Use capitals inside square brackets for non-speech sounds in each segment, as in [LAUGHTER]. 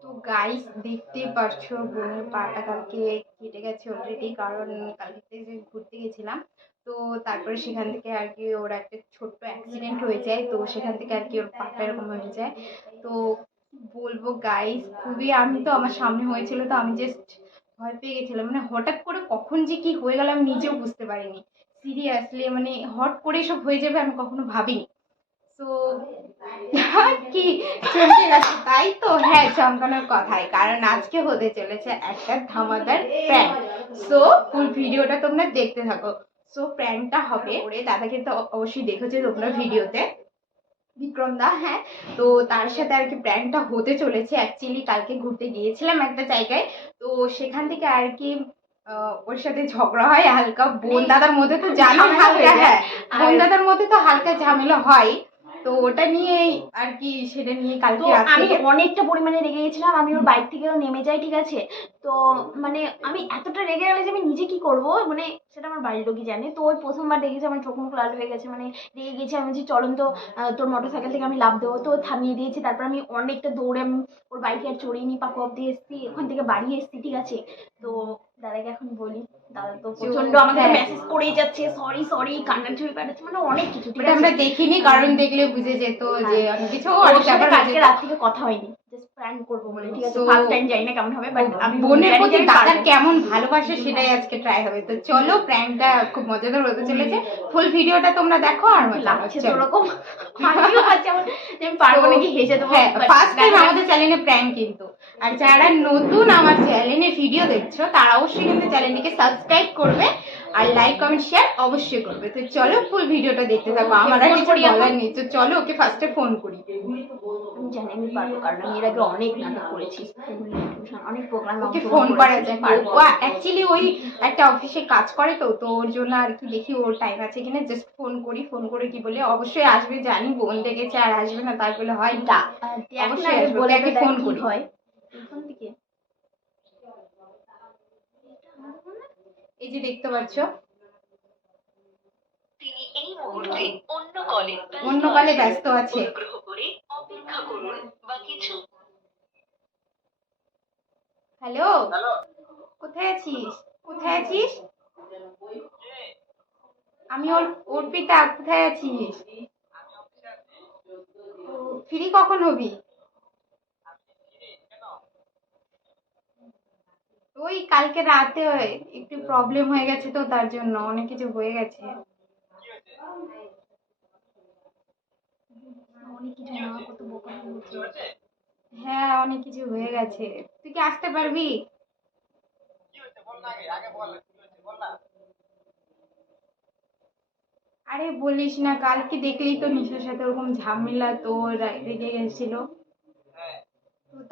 তো গাইস দেখতেই পারছ, বোনের পাটা কালকে কেটে গেছে অলরেডি কারণ কালকে ঘুরতে গেছিলাম, তো তারপরে সেখান থেকে আর কি ওর একটা ছোট্ট অ্যাক্সিডেন্ট হয়ে যায়, তো সেখান থেকে আর কি ওর পাটা এরকম হয়ে যায়। তো বলব গাইস খুবই, আমি তো আমার সামনে হয়েছিল, তো আমি জাস্ট ভয় পেয়ে গেছিলাম। মানে হঠাৎ করে কখন যে কি হয়ে গেল, আমি নিজেও বুঝতে পারিনি। সিরিয়াসলি মানে হট করে সব হয়ে যাবে, আমি কখনো ভাবিনি। তো কি? তাই তো? হ্যাঁ চমকানোর কথাই কারণ আজকে হতে চলেছে একটা ধামাদার প্র্যাঙ্ক সো ফুল ভিডিওটা তোমরা দেখতে থাকো। সো প্র্যাঙ্কটা হবে ওরে দাদাকে তো অবশ্যই দেখেছ তোমরা ভিডিওতে। বিক্রম দা হ্যাঁ তো তার সাথে আর কি প্র্যাঙ্কটা হতে চলেছে। অ্যাকচুয়ালি কালকে ঘুরতে গিয়েছিলাম একটা জায়গায়। তো সেখান থেকে আর কি ওর সাথে ঝগড়া হয় হালকা। বোন দাদার মধ্যে তো জানো হালকা হ্যাঁ বোন দাদার মধ্যে তো হালকা ঝামেলা হয়। তো ওটা নিয়েই আর কি সেটা নিয়ে কালকে আমি অনেকটা পরিমাণে রেগে গেছিলাম আমি ওর বাইক থেকেও নেমে যাই ঠিক আছে? তো মানে আমি এতটা রেগে গেলে যে আমি নিজে কি করব? মানে সেটা আমার বাড়ির লোকই জানে। তো ওই প্রথমবার দেখেছি আমার চোখ মুখ লাল হয়ে গেছে মানে রেগে গেছি। আমি বলছি চলন তো তোর মোটর সাইকেল থেকে আমি লাভ দেবো। তো থামিয়ে দিয়েছি তারপর আমি অনেকটা দৌড়ে আমি ওর বাইকে আর চড়িয়ে নি পাকু অব্দি এসছি ওখান থেকে বাড়ি এসছি ঠিক আছে? তো দাদাকে এখন বলি। দাদা তো প্রচণ্ড আমাকে হ্যাঁ। মেসেজ করেই যাচ্ছে সরি সরি কান্নার ছবি পাঠাচ্ছে। মানে অনেক কিছু আমরা দেখিনি কারণ দেখলে বুঝে যেত যে আমি অনেক কিছু অনেক হয়ে রাত থেকে কথা হয়নি। করব বলে ঠিক আছে ফার্স্ট টাইম জানি না কেমন হবে বাট আমি বোনের প্রতি দাদার কেমন ভালোবাসে সেটাই আজকে ট্রাই হবে। তো চলো প্র্যাঙ্কটা খুব মজাদার হতে চলেছে। ফুল ভিডিওটা তোমরা দেখো আর লাগছে ওরকম? হাসিও পাচ্ছে আমি পারব নাকি হেসে দেবো হ্যাঁ ফার্স্ট টাইম আমাদের চ্যানেলে প্র্যাঙ্ক কিন্তু। আর যারা নতুন আমার চ্যানেলে ভিডিও দেখছ তারা অবশ্যই কিন্তু চ্যানেলটিকে সাবস্ক্রাইব করবে। আর লাইক কমেন্ট শেয়ার অবশ্যই করবে। তো চলো ফুল ভিডিওটা দেখতে থাকো। আমার আর কিছু বলার নেই। তো চলো ওকে ফার্স্টে ফোন করি। আমি জানি আমি পারব কারণ আমি এর আগে অনেক নাটক করেছি। অনেক প্রোগ্রাম ওকে ফোন করা যায় ও অ্যাকচুয়ালি ওই একটা অফিসে কাজ করে তো তো ওর জন্য আর কি দেখি ওর টাইম আছে কিনা। জাস্ট ফোন করি ফোন করে কি বলে অবশ্যই আসবে জানি বোন দেখেছে আর আসবে না তার বলে হয় না। অবশ্যই আসবে, ফোন। করি। হয় ফোন থেকে এই যে দেখতে পাচ্ছ। তিনি এই মুহূর্তে অন্য কলে ব্যস্ত অন্য কলে ব্যস্ত আছে। অনুগ্রহ করে অপেক্ষা করুন বা কিছু। হ্যালো? কোথায় আছিস? কোথায় আছিস? আমি ওর অর্পিতা কোথায় আছিস? ফ্রি কখন হবি? ওই কালকে রাতে একটু প্রবলেম হয়ে গেছে তো তার জন্য অনেক কিছু হয়ে গেছে। অনেক কিছু না কত বোকা হয়েছে হ্যাঁ অনেক কিছু হয়ে গেছে। তুই কি আসতে পারবি? আরে বলিস না কালকে দেখলেই তো নিশার সাথে ওরকম ঝামেলা তো রেগে গেছিল।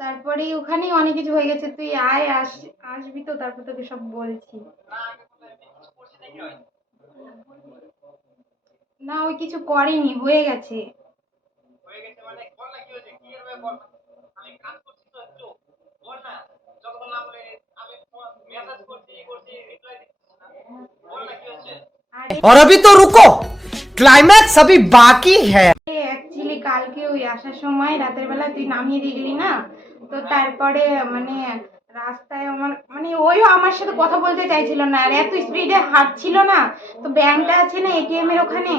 তারপরে ওখানেই অনেক কিছু হয়ে গেছে তুই আয় আস আসবি তো তারপর তোকে সব বলছি না ওই কিছু করেনি হয়ে গেছে আরে और अभी तो रुको क्लाइमैक्स अभी बाकी है অ্যাকচুয়ালি কালকে ওই আসার সময় রাতের বেলা তুই নামিয়ে দিয়ে গেলি না তো তারপরে মানে রাস্তায় আমার মানে ওইও আমার সাথে কথা বলতে চাইছিল না, আর এত স্পিডে হাঁটছিল না। তো ব্যাংকটা আছে না এটিএম এর ওখানে?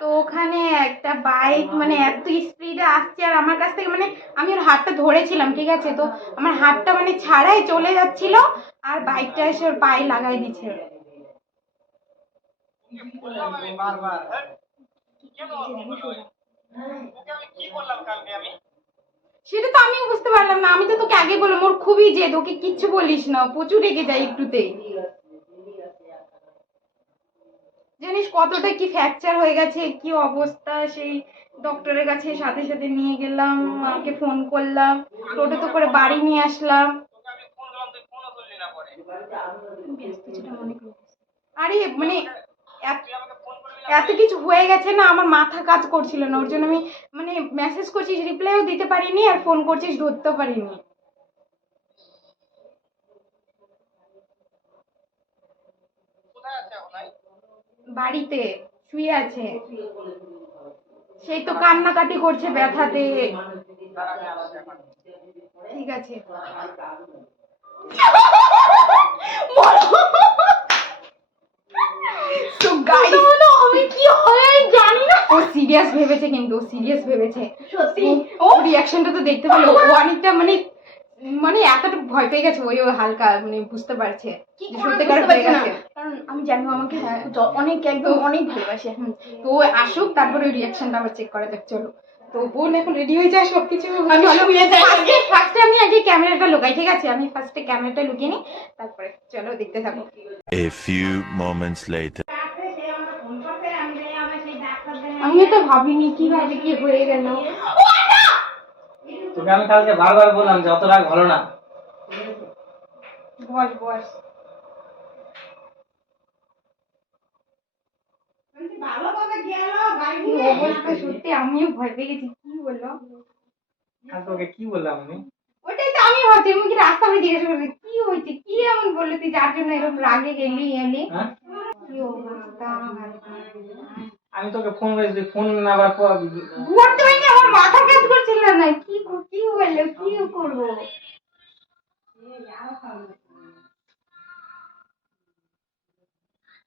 তো ওখানে একটা বাইক মানে এত স্পিডে আসছে, আর আমার কাছ থেকে মানে আমি ওর হাতটা ধরেছিলাম, ঠিক আছে? তো আমার হাতটা মানে ছাড়াই চলে যাচ্ছিল, আর বাইকটা এসে ওর পায়ে লাগাই দিচ্ছে। সেটা তো আমি বুঝতে পারলাম না। আমি তো তোকে আগে বললাম, ওর খুবই জেদ, ওকে কিচ্ছু বলিস না প্রচুর রেগে যায় একটুতেই জানিস কতটা কি ফ্র্যাকচার হয়ে গেছে, কি অবস্থা, সেই ডক্টরের কাছে সাথে সাথে নিয়ে গেলাম, মাকে ফোন করলাম, টোটো তো করে বাড়ি নিয়ে আসলাম। আরে মানে এত- কিছু হয়ে গেছে না আমার মাথা কাজ করছিল না। ওর জন্য আমি মানে মেসেজ করছিস রিপ্লাইও দিতে পারিনি আর ফোন করছিস ধরতেও পারিনি। বাড়িতে শুয়ে আছে। সেই তো কান্নাকাটি করছে ব্যথাতে। ঠিক আছে। তো গাইস আমি কি হয় জানি না। ও সিরিয়াস ভেবেছে কিন্তু সিরিয়াস ভেবেছে। সত্যি? ও রিয়াকশনটা তো দেখতে পেল। অনেকটা মানে মানে এতটা ভয় পেয়ে গেছে ওই হালকা মানে বুঝতে পারছে কি সত্যিকার হয়ে গেছে। কারণ আমি জানি আমাকে য- অনেক একদম অনেক ভালোবাসে। তো আসুক তারপরে ওই রিয়াকশনটা আবার চেক করা যাক চলো। তো বোন এখন রেডি হয়ে যায় সবকিছু। আমি শুয়ে যাই। আগে। ফার্স্টে আমি আগে ক্যামেরাটা লুকাই ঠিক আছে? আমি ফার্স্টে ক্যামেরাটা লুকিয়ে নিই তারপরে চলো দেখতে থাকো। A few moments later. আমি তো ভাবিনি কীভাবে কি হয়ে গেল। তোকে আমি কালকে বারবার বললাম যে অত রাগ ভালো না। বস বস কি অবস্থা? সত্যি আমিও ভয় পেয়ে গেছি। কি বলল? তোকে কি বললাম আমি? ওটাই তো আমি ভাবছি আমি কি রাস্তা আমি জিজ্ঞাসা করছি কি হয়েছে? কি এমন বলল তুই? যার জন্য এরকম রাগে গেলি এলি? হ্যাঁ? কি অবস্থা? আমি তোকে ফোন করেছি ফোন আবার প- ঘুরতে আমার মাথা কাজ করছিল না। কি কি বলল কি করব?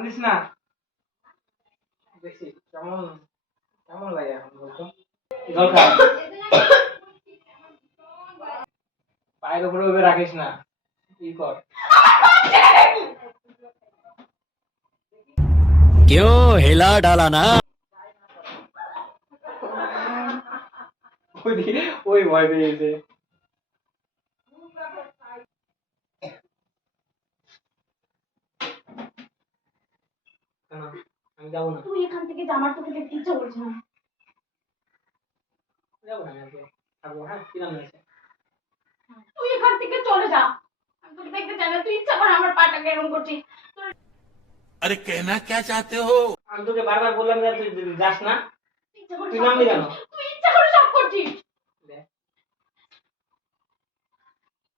কান্দিস না দেখছি কেমন কেমন লাগে এখন বলতো জল খা পায়ের উপরে ওইভাবে রাখিস না কি কর क्यों हिला डाला ना ওই দিকে ওই ভয় পেয়ে গেছে যাব না। তুই এখান থেকে যা আমার তোকে দেখতে ইচ্ছা করছে না। যাব না আজকে থাকব হ্যাঁ কিরাম লাগছে তুই এখান থেকে চলে যা। আমি তোকে দেখতে চাই না তুই ইচ্ছা করে আমার পাটা এরকম করছিস। আরে কেনা কে চাইতে হো? আমি তোকে বারবার বললাম না তুই যাস না। তুই নাম দিবি কেন? তুই ইচ্ছা করে সব করছিস।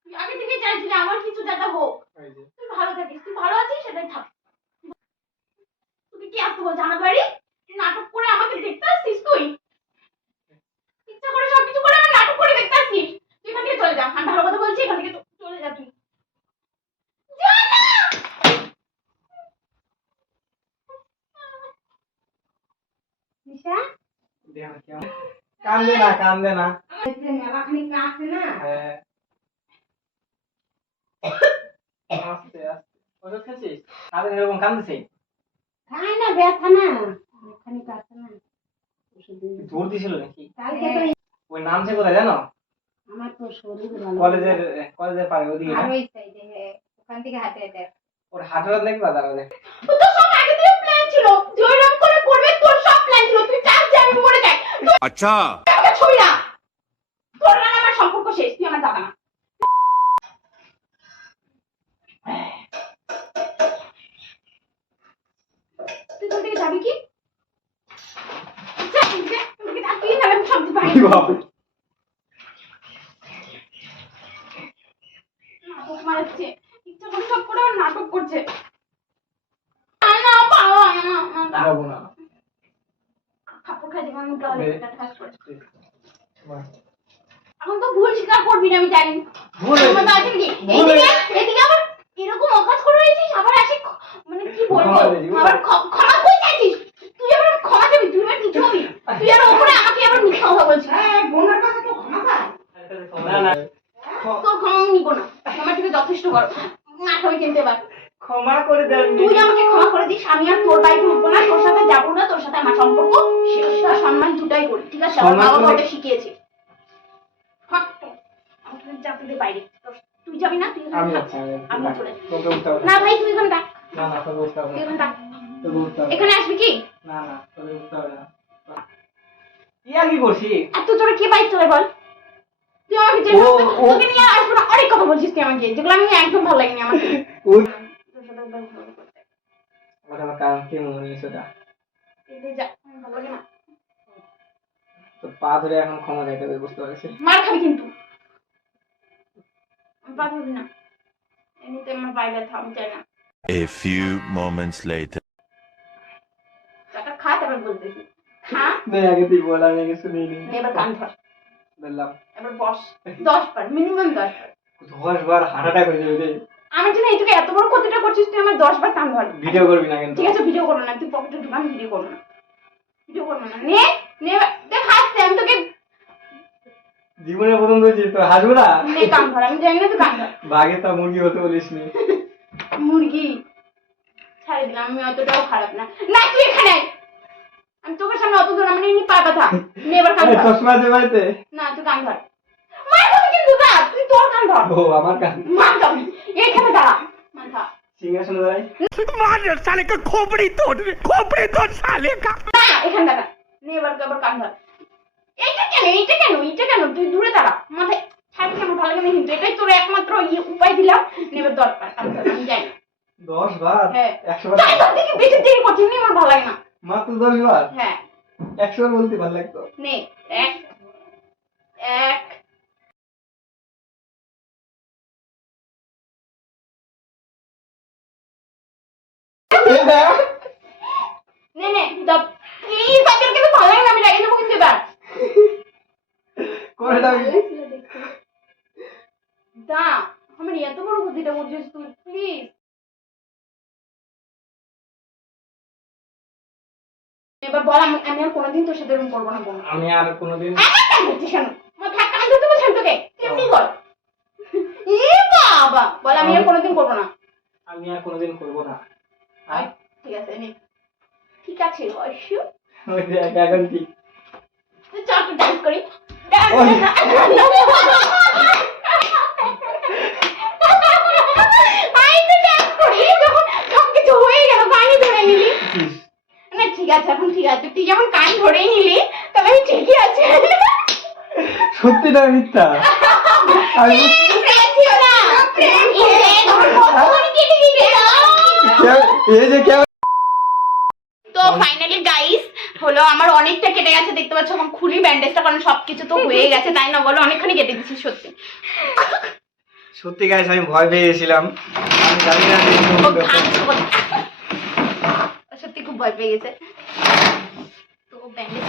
আগে থেকে চাইছিলি আমার কিছু দেখা হোক। তুই ভালো থাকিস তুই ভালো আছিস সেটাই থাক। কি আসতে বলছে আমার বাড়ি নাটক করে আমাকে দেখতে আসছিস তুই? ইচ্ছা করে সবকিছু করে আমার নাটক করে দেখতে আসছিস? তুই এখান থেকে চলে যা আমি ভালো কথা বলছি এখান থেকে চলে যা তুই! নিশা। কান্দে না কান্দে না। কাছে না হ্যাঁ। আস্তে ওষুধ এরকম কান্দিছে খায় না ব্যথা নাকি? নাম সে কোথায় জানো? কলেজের কলেজের পারে ওদিকে ওর হাঁটার নাকি বাধা হবে মানে? করবে তোর তুই চাস আচ্ছা। না। আমার সম্পর্ক শেষ তুই আমার যাবা না। তুই থেকে যাবি কি? নাটক মারাচ্ছে। ইচ্ছা করে সব করে নাটক করছে। যাব না। এখন তো ভুল স্বীকার করবি না আমি জানি। এরকম অকাজ করে রয়েছিস? আবার আসে মানে কি বলব? আবার ক্ষ- ক্ষমা কই চাইছিস তুই আবার ক্ষমা চাইবি তুই আবার নিচু হবি তুই আর ওপরে আমাকে আবার মিথ্যা কথা বলছিস না না তোর ক্ষমা আমি নিবো না ক্ষমা থেকে যথেষ্ট বড় মাঠ কিন্তু ক্ষমা করে দেন তুই আমাকে ক্ষমা করে দিস আমি আর তোর বাড়িতে উঠবো না তোর সাথে যাব না তোর সাথে আমার সম্পর্ক শেষ সম্মান দুটাই করি ঠিক আছে? আমার বাবা করে- শিখিয়েছে। আমাকে যাতে দে বাইরে। তুই যাবি না তুই এখানে আমি আমি আমি চলে যাচ্ছি। তোকে উঠতে হবে। না ভাই তুই এখানে থাক। না না তোকে উঠতে হবে তুই এখানে থাক। তোকে উঠতে হবে এখানে আসবি কি? না না তোকে উঠতে হবে না। কি আর জোরে কে বাইক চালায় বল? তুই আমাকে যে। তোকে নিয়ে আসব না অনেক কথা বলছিস তুই আমাকে। যেগুলো আমি একদম ভালো লাগেনি আমার। ওটা আমার কারণ মনে নিয়েছে ওটা। তো পা ধরে এখন ক্ষমা চাইতে হবে বুঝতে পারছি মার খাবি কিন্তু। পা ধরবি না। এমনিতে আমার পায়ে ব্যথা আমি চাই না। A few moments later. খা তারপর বলতেছি। খা। আগে তুই বল আমি আগে শুনে নিই নে এবার কান ধর। বললাম। এবার বস দশ বার মিনিমাম দশ বার। দশ বার হার্ট অ্যাটাক হয়ে যাবে আমার জন্য এইটুকু এত বড় ক্ষতিটা করছিস তুই আমার দশ বার কান ধর। ভিডিও করবি না কিন্তু। ঠিক আছে ভিডিও করব না তুই পকেটে ঢুকা আমি ভিডিও করব না। ভিডিও করব না। নে নে দেখ হাসতে আমি তোকে জীবনে প্রথম ধরেছি তো হাসবো না? নে কান ধর আমি জানি না তুই কান ধর। বাঘে তা মুরগি হতে বলিস নি। মুরগি। ছাড়ে দিলাম আমি অতটাও খারাপ না। না তুই এখানে আয়। আমি তোকে সামনে অত দূর আমার এমনি পা ব্যথা। নে এবার কান ধর। চশমা আছে বাড়িতে। না তুই কান ধর। মার খাবি কিন্তু যা তুই তোর কান ধর। ও আমার কান। মার খাবি এইখানে দাঁড়া। মাথা সিংহাসনে দাঁড়াই। না এখানে দাঁড়া। নে এবার এবার কান ধর। এইটা কেন? এইটা কেন? এইটা কেন? তুই দূরে দাঁড়া। মাথায় ছাড়বি কেন ভালো লাগে কিন্তু এটাই তোর একমাত্র ইয়ে উপায় দিলাম। নেবার দরকার। কান ধর আমি জানি। দশ বার হ্যাঁ। একশো বার। তাই তোর থেকে বেশি দেরি করছিস নি আমার ভালো লাগে না। মাত্র দশ বার? হ্যাঁ। একশো বার বলতে ভালো লাগতো নে এক এক। নে নে দাও প্লিজ আজকে কিন্তু ভালো লাগে না আমি রেগে যাব কিন্তু এবার। করে দাও। দা আমার এত বড় বুদ্ধিটা প্লিজ এবার বল আমি আমি আর কোনোদিন তোর সাথে এরকম করব না বোন আমি আর কোনোদিন আমার কান? আমার ধরতে তোকে এ বাবা বল আমি আর কোনোদিন করব না। আমি আর কোনোদিন করব না। ঠিক আছে নে। ঠিক আছে অবশ্য ওই দেখ এখন ঠিক চল ডান্স করি [LAUGHS] [LAUGHS] ওই। আই তো ডান্স করি যখন সব কিছু হয়ে গেল গানই ধরে নিলি না ঠিক আছে এখন ঠিক আছে। তুই যখন কান ধরেই নিলি তাহলে আমি ঠিকই আছে। সত্যি না মিথ্যা? আমি এই যে কেমন তো ফাইনালি গাইস হলো আমার অনেকটা কেটে গেছে দেখতে পাচ্ছ এখন খুলি ব্যান্ডেজটা কারণ সবকিছু তো হয়ে গেছে তাই না বলো? অনেকখানি কেটে দিচ্ছি সত্যি। সত্যি গাইস আমি ভয় পেয়ে গেছিলাম আমি জানি না সত্যি খুব ভয় পেয়ে গেছে। ব্যান্ডেজ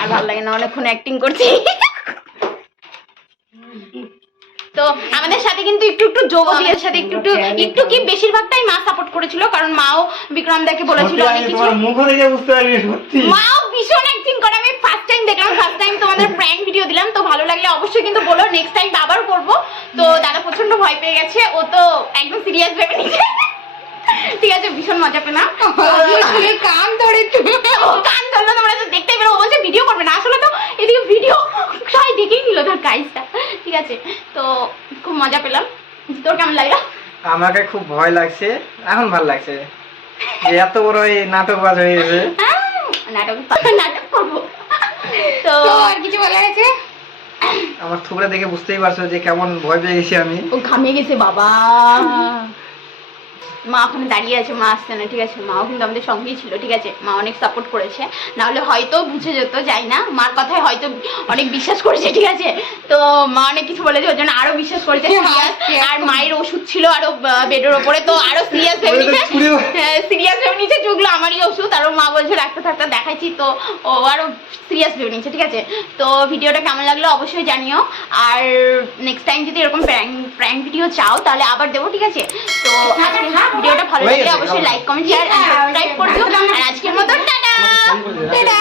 আর ভালো লাগে না অনেকক্ষণ অ্যাক্টিং করছি। তো আমাদের সাথে কিন্তু একটু একটু যোগ সাথে একটু একটু একটু কি বেশিরভাগটাই মা সাপোর্ট করেছিল কারণ মাও বিক্রম দাকে বলেছিল অনেক কিছু মুখ দেখে বুঝতে পারি সত্যি। মাও ভীষণ অ্যাক্টিং করে আমি ফার্স্ট টাইম দেখলাম ফার্স্ট টাইম তোমাদের প্র্যাঙ্ক ভিডিও দিলাম তো ভালো লাগলে অবশ্যই কিন্তু বলো নেক্সট টাইম আবার করব। তো দাদা প্রচণ্ড ভয় পেয়ে গেছে ও তো একদম সিরিয়াস ভেবে নিচ্ছে ঠিক আছে ভীষণ মজা পেলাম। [LAUGHS] কান ধরে ও কান ধরলো তোমরা তো দেখতেই পেল ও বলছে ভিডিও করবে না। আসলে তো এদিকে ভিডিও সবাই দেখেই নিল তার গাইজটা ঠিক আছে তো খুব মজা পেলাম। তোর কেমন লাগল? আমাকে খুব ভয় লাগছে এখন ভালো লাগছে। এত বড় এই নাটক বাজ হয়ে গেছে। নাটক নাটক করব। তো আর কিছু বলার আছে? আমার থুবড়া দেখে বুঝতেই পারছ যে কেমন ভয় পেয়ে গেছি আমি। ও ঘামিয়ে গেছে বাবা। মা ওখানে দাঁড়িয়ে আছে মা আসছে না ঠিক আছে? মাও কিন্তু আমাদের সঙ্গেই ছিল ঠিক আছে? মা অনেক সাপোর্ট করেছে। না হলে হয়তো বুঝে যেত যাই না? মার কথায় হয়তো অনেক বিশ্বাস করেছে ঠিক আছে? তো মা অনেক কিছু বলেছে ওর জন্য আরও বিশ্বাস করেছে। আর মায়ের ওষুধ ছিল আরও বেডের ওপরে তো আরও সিরিয়াস হয়ে নিচ্ছে সিরিয়াস ভেবে নিচ্ছে যেগুলো আমারই ওষুধ। আর মা বলছে ডাক্তার ডাক্তার দেখাইছি তো ও আরও সিরিয়াস ভেবে নিচ্ছে ঠিক আছে? তো ভিডিওটা কেমন লাগল অবশ্যই জানিও। আর নেক্সট টাইম যদি এরকম প্র্যাঙ্ক প্র্যাঙ্ক ভিডিও চাও তাহলে আবার দেবো ঠিক আছে? তো আজকে ভিডিওটা ভালো লাগলে অবশ্যই। লাইক কমেন্ট শেয়ার সাবস্ক্রাইব করে। দিও আর আজকের মতো টাটা! টাটা!